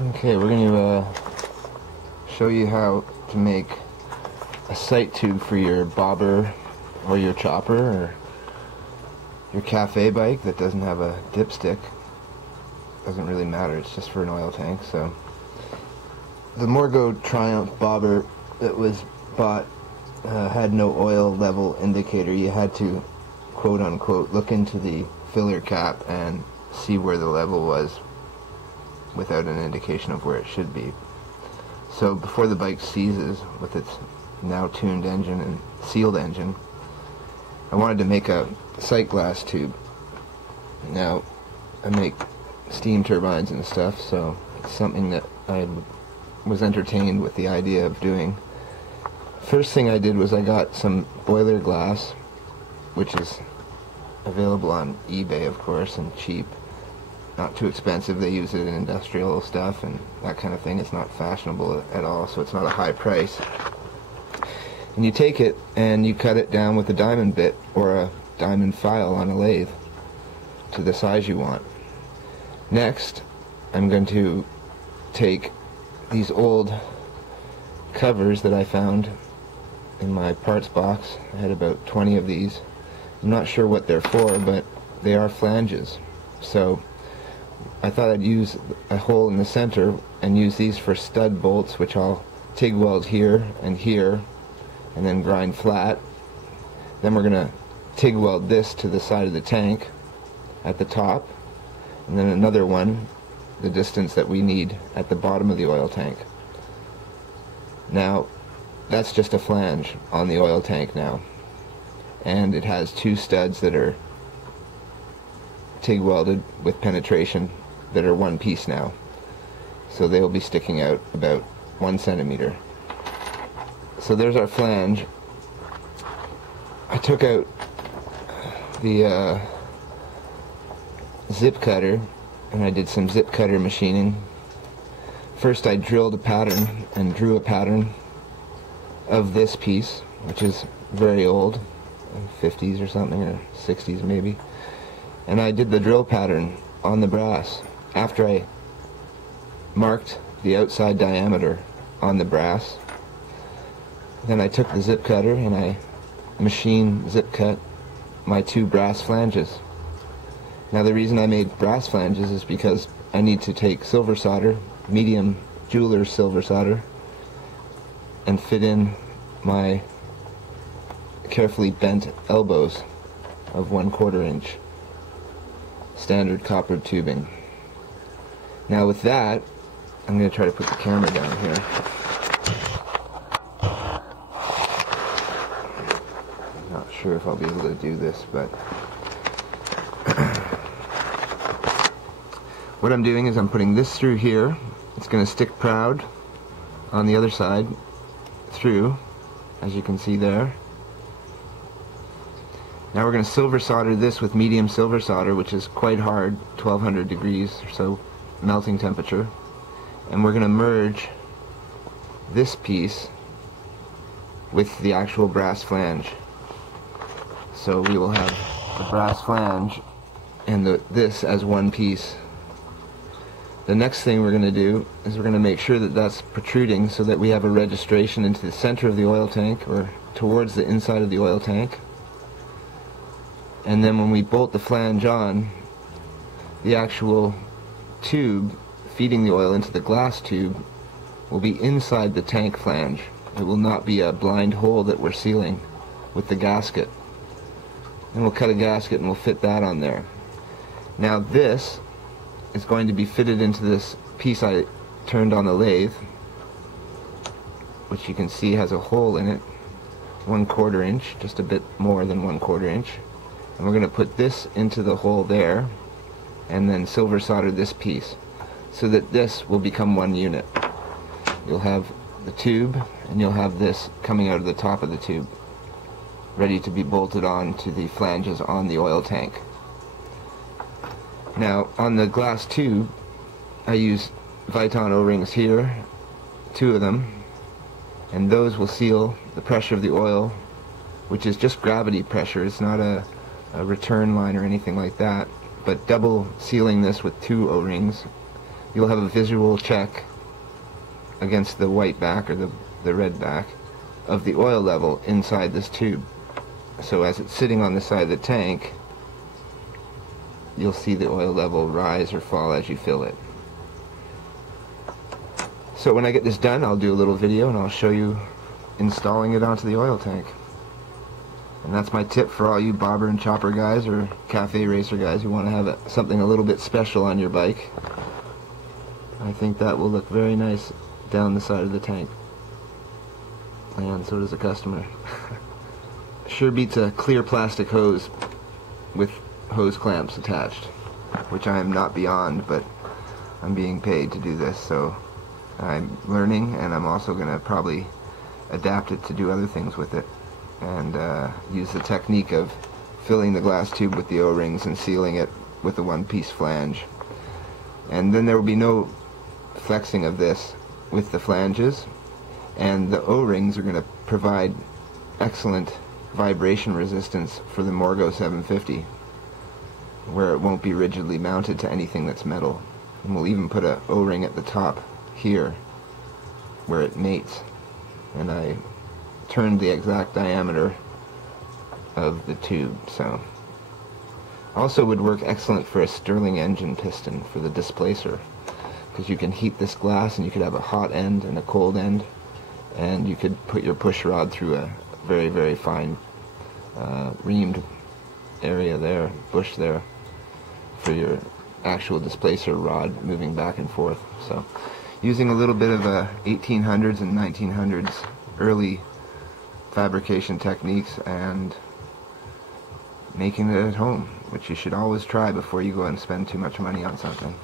Okay, we're going to show you how to make a sight tube for your bobber or your chopper or your cafe bike that doesn't have a dipstick. Doesn't really matter, it's just for an oil tank. So the Morgo Triumph bobber that was bought had no oil level indicator. You had to quote unquote look into the filler cap and see where the level was without an indication of where it should be. So before the bike seizes with its now tuned engine and sealed engine, I wanted to make a sight glass tube. Now I make steam turbines and stuff, so it's something that I was entertained with the idea of doing. First thing I did was I got some boiler glass, which is available on eBay of course, and cheap. Not too expensive. They use it in industrial stuff and that kind of thing. It's not fashionable at all, so it's not a high price. And you take it and you cut it down with a diamond bit or a diamond file on a lathe to the size you want. Next, I'm going to take these old covers that I found in my parts box. I had about 20 of these. I'm not sure what they're for, but they are flanges. So I thought I'd use a hole in the center and use these for stud bolts, which I'll TIG weld here and then grind flat. Then we're going to TIG weld this to the side of the tank at the top, and then another one the distance that we need at the bottom of the oil tank. Now that's just a flange on the oil tank now, and it has two studs that are TIG welded with penetration that are one piece now, so they will be sticking out about 1 centimeter. So there's our flange. I took out the zip cutter and I did some zip cutter machining. First I drilled a pattern and drew a pattern of this piece, which is very old, 50s or something, or 60s maybe. And I did the drill pattern on the brass after I marked the outside diameter on the brass. Then I took the zip cutter and I zip cut my two brass flanges. Now the reason I made brass flanges is because I need to take silver solder, medium jeweler's silver solder, and fit in my carefully bent elbows of 1/4 inch standard copper tubing. Now with that, I'm going to try to put the camera down here. I'm not sure if I'll be able to do this, but what I'm doing is I'm putting this through here. It's going to stick proud on the other side through, as you can see there. Now we're going to silver solder this with medium silver solder, which is quite hard, 1200 degrees or so melting temperature. And we're going to merge this piece with the actual brass flange. So we will have the brass flange and this as one piece. The next thing we're going to do is we're going to make sure that that's protruding so that we have a registration into the center of the oil tank or towards the inside of the oil tank. And then when we bolt the flange on, the actual tube feeding the oil into the glass tube will be inside the tank flange. It will not be a blind hole that we're sealing with the gasket. And we'll cut a gasket and we'll fit that on there. Now this is going to be fitted into this piece I turned on the lathe, which you can see has a hole in it, 1/4 inch, just a bit more than 1/4 inch. And we're going to put this into the hole there and then silver solder this piece so that this will become one unit. You'll have the tube and you'll have this coming out of the top of the tube, ready to be bolted on to the flanges on the oil tank. Now on the glass tube I use Viton O-rings here, 2 of them, and those will seal the pressure of the oil, which is just gravity pressure. It's not a return line or anything like that, but double sealing this with 2 O-rings you'll have a visual check against the white back or the red back of the oil level inside this tube. So as it's sitting on the side of the tank, you'll see the oil level rise or fall as you fill it. So when I get this done, I'll do a little video and I'll show you installing it onto the oil tank. And that's my tip for all you bobber and chopper guys or cafe racer guys who want to have something a little bit special on your bike. I think that will look very nice down the side of the tank. And so does the customer. Sure beats a clear plastic hose with hose clamps attached, which I am not beyond, but I'm being paid to do this, so I'm learning, and I'm also going to probably adapt it to do other things with it, and use the technique of filling the glass tube with the O-rings and sealing it with a one-piece flange. And then there will be no flexing of this with the flanges, and the O-rings are going to provide excellent vibration resistance for the Morgo 750, where it won't be rigidly mounted to anything that's metal. And we'll even put a O-ring at the top here where it mates, and I turned the exact diameter of the tube. So also would work excellent for a Stirling engine piston for the displacer, because you can heat this glass and you could have a hot end and a cold end, and you could put your push rod through a very, very fine reamed area there, bush there, for your actual displacer rod moving back and forth. So using a little bit of 1800s and 1900s early fabrication techniques and making it at home, which you should always try before you go and spend too much money on something.